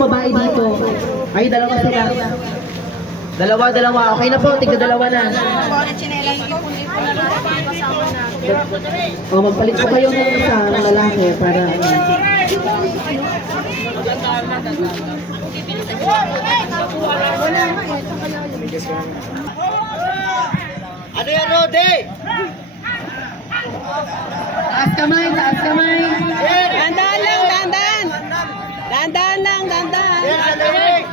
babae dito. Ay, dalawa sila. Dalawa, dalawa. Okay na po, tigda dalawa na. O, magpalit po kayo ng isa ng lalaki para... Ano yan, Rode? Taas kamay, taas kamay. Dandan. Dandan lang, dandan. Lamig.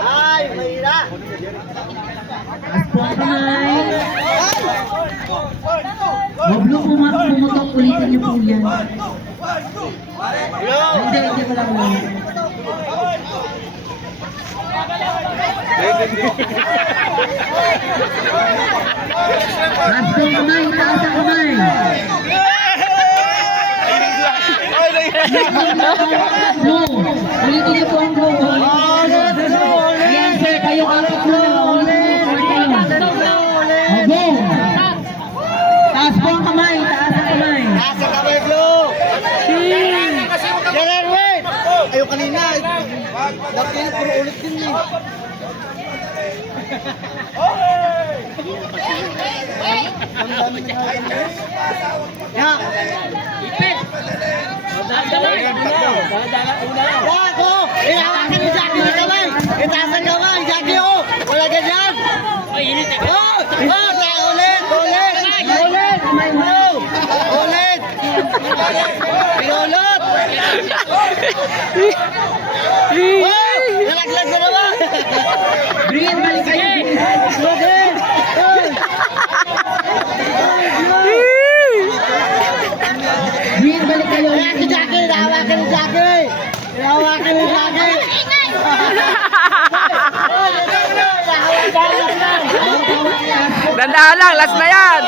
Ay, mahira. Ang kamay. Huwag puma- pumutok, ulitin niyo po yan. Hindi, hindi ko lang lang. Ang kamay, taas ang kamay. Ulitin niyo po ang go. Ayan sir, kayo apat na. Ulitin niyo po. O, go! Taas ang kamay, taas ang kamay. Kamay, Glo. Yan, Erwin. Ayaw kanina. Dati, ulit din eh. Ya. Gago! Inahawakan ni Jackie ng kamay! Itaas ang kamay! Jackie, oh! Wala ganyan! Oh! Oh! Ta- Ulit! Ulit! Ulit! Oh! Ulit! Pinulot! Oh! Nalaglag na naman! Green, balik kayo. Green! Balik kayo. Ayan si Jackie! Inahawakan ni Jackie! Inahawakan ni Jackie! Dandan lang, last na yan.